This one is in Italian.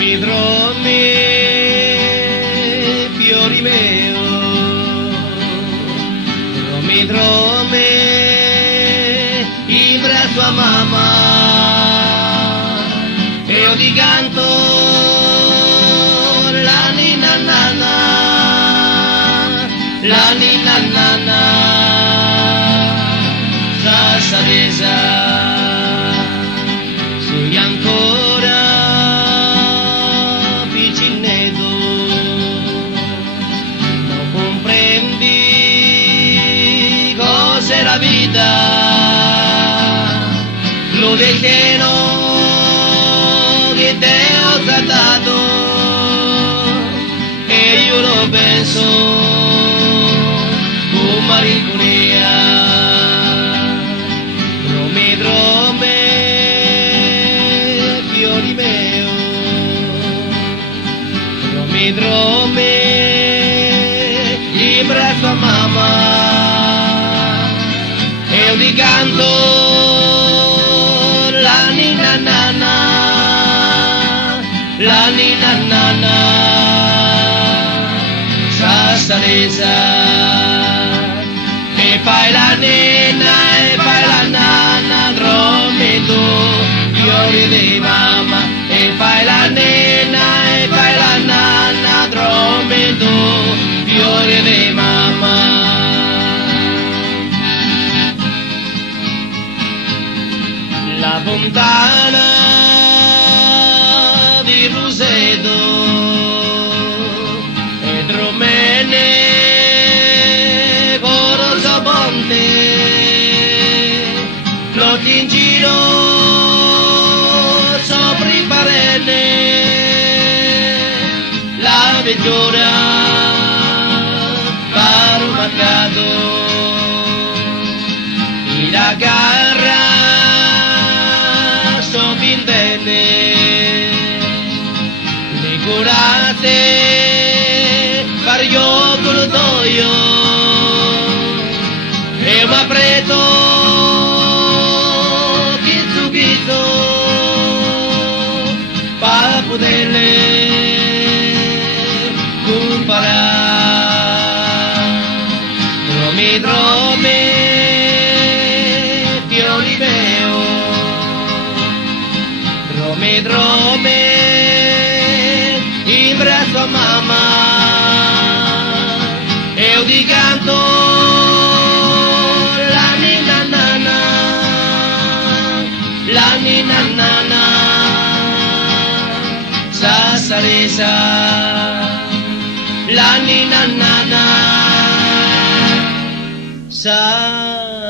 Dromi, fiori meo, dromi, in braccio a mamma, e io ti canto la ninna nana, la ninna nana, Sassaresa, sei ancora la vita, lo dejeno che te ho trattato e io lo penso con malinconia. Drome, fiori meo, drome, in braccio a mamma. Io ti canto la ninna nana, la ninna nana, Sassaresa, e fai la nena, e fai la nana, dromi tu, fiori di mamma, e fai la nena, e fai la nana, dromi tu, fiori di mamma. La fontana di Roseto e Dromene Corosa Ponte lotti in giro sopra i parene la vecchiora paro marcato e la garra le curate per io cordoglio e mi appreto chizzo per poterle comparare dromi fiori meo drome, in braccio a mamma, e io ti canto la ninna nana, la ninna nana, Sassaresa, la ninna nana, Sassaresa.